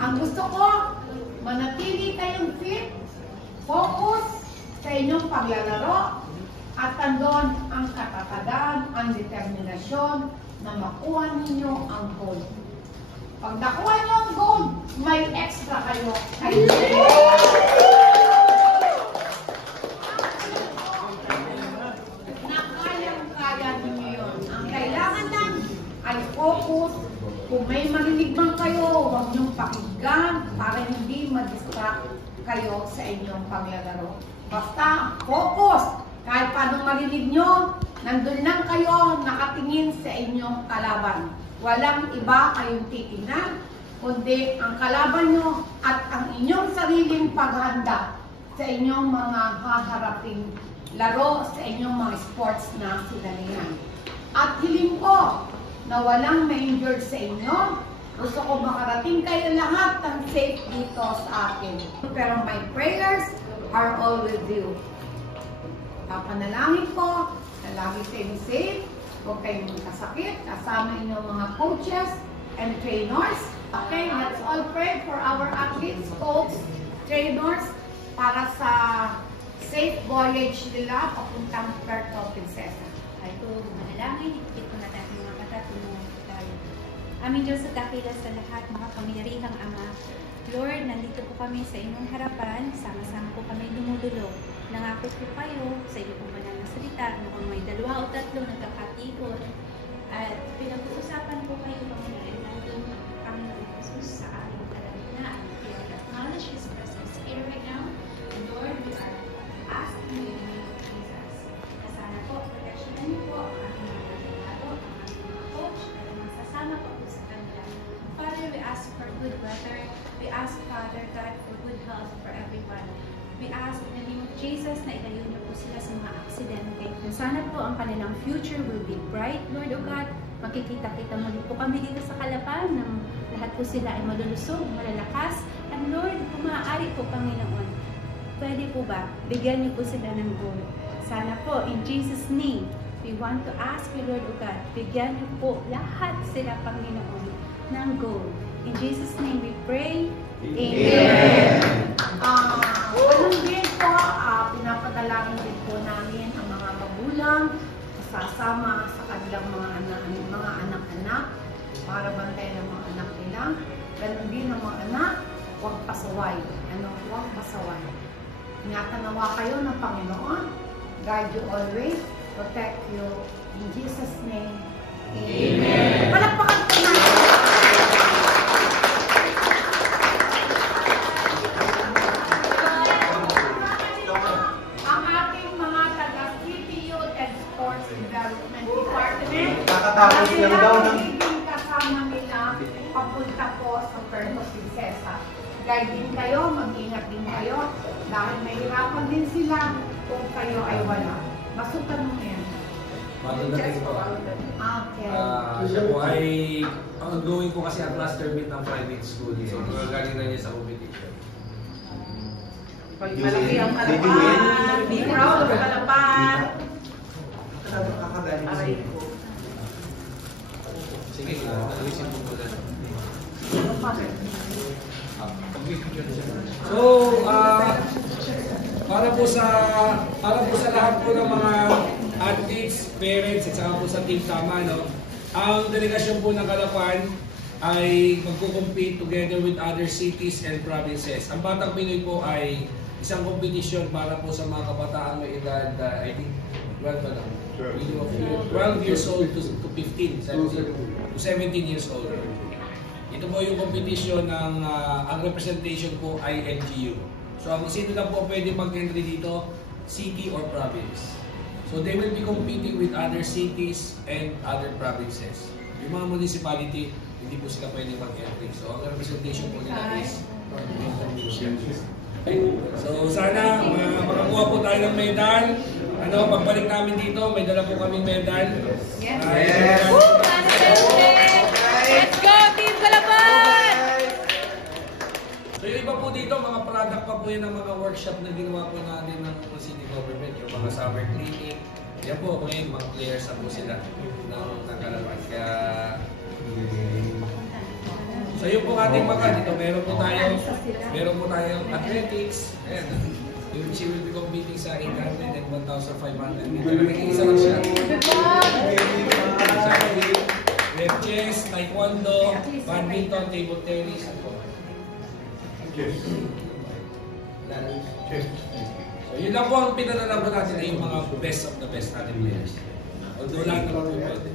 Ang gusto ko, manatili kayong fit, focus sa inyong paglalaro, at tandon ang katatagan, ang determinasyon na makuha ninyo ang gold. Pag nakuha nyo ang gold, may extra kayo. Na kayang-kaya ninyo yun. Ang kailangan lang ay focus. Kung may marinig man kayo, huwag nyong pakinggan para hindi ma-distract kayo sa inyong paglalaro. Basta focus. Kahit paano marinig nyo, nandun lang kayo nakatingin sa inyong kalaban. Walang iba kayong titingnan, kundi ang kalaban nyo at ang inyong sariling paghanda sa inyong mga haharaping laro, sa inyong mga sports na sinalihan. At hiling ko na walang ma-injured sa inyo. Gusto ko makarating kayo lahat ng safe dito sa akin. Pero my prayers are all with you. Papanalangin ko na lagi kayong safe, huwag kayong magkasakit, kasama inyong mga coaches and trainers. Okay, let's all pray for our athletes, coach, trainers, para sa safe voyage nila papuntang Puerto Princesa. Ay po, manalangin, ikit po natin mga katatunong tayo. Aming Diyos at dakila sa lahat, makapangyarihang Ama. Lord, nandito po kami sa inyong harapan, sama-sama po kami dumudulog. Nangako po kayo sa inyong pong banal na salita na kung may 2 o 3 nagkakatikot at pinag-uusapan po kayo Panginoon nandun Panginoon Jesus sa aming kalagitnaan. We acknowledge His presence here right now. And Lord, we are asking you in the name of Jesus na sana po, proteksyonan niyo po ang aming mga laro, ang aming mga coach, at ang masasama po sa kanila. Father, we ask for good weather. We ask, Father God, for good health for everyone. We ask in the name of Jesus na ilayo niyo po sila sa mga aksidente. Sana po ang kanilang future will be bright, Lord O God. Makikita-kita muli po kami dito sa Calapan ng lahat po sila ay malulusog, malalakas. And Lord, kung maaari po, Panginoon, pwede po ba bigyan niyo po sila ng goal? Sana po, in Jesus' name, we want to ask you, Lord O God, bigyan niyo po lahat sila, Panginoon, ng goal. In Jesus' name we pray. Amen. Ganun din po, pinapadalangin din po namin ang mga magulang sasama sa kanilang mga anak-anak para bantayan ang mga anak nila. Ganun din ang mga anak, huwag pasaway. Huwag pasaway. Ingatan nawa kayo ng Panginoon. Guide you always. Protect you. In Jesus' name. Amen. Palakpakan po natin. Tapos lang daw ng kasama nila papunta po sa Puerto Princesa. Guide din kayo, mag-ingat din kayo dahil mahirapan din sila kung kayo ay wala. Masukan mo yan. Magdating po. Okay. Siya po ay ongoing po kasi ang cluster meet ng private school. So, galing na niya sa competition. Pag malaki ang Calapan, be proud of Calapan. Aray ko. Sige, nag-isip po po dyan. So, para po sa lahat po ng mga athletes, parents, at saka po sa Team Tama, no? Ang delegasyon po ng Calapan ay magko-compete together with other cities and provinces. Ang Batang Pinoy po ay isang competition para po sa mga kabataan may edad, I think, 12 na lang. 12 years old to 15, 17 years old. Ito po yung competition ng, ang representation po ay NGU. So ang sino lang po pwede mag-entry dito, city or province. So they will be competing with other cities and other provinces. Yung mga municipality, hindi po sila pwede mag-entry. So ang representation po nila is so sana makakuha po tayo ng medal. Pagbalik namin dito, may dala po kaming medal. Yes. Let's go, Team Calapan! So yung iba po dito, mga product pa po yan ng mga workshop na ginawa po natin ng city government. Yung mga summer clinic. Yan po, ngayon, mga players na po sila ng Calapan. Kaya So yun po ating mga dito, meron po tayong athletics. Ayan. She will be competing sa 800 and 1,500. Dito nakikisa lang siya. We have chess, taekwondo, badminton, table tennis. So yun lang po ang pinanalaman natin ay yung mga best of the best natin players. Although lahat naman po pwede.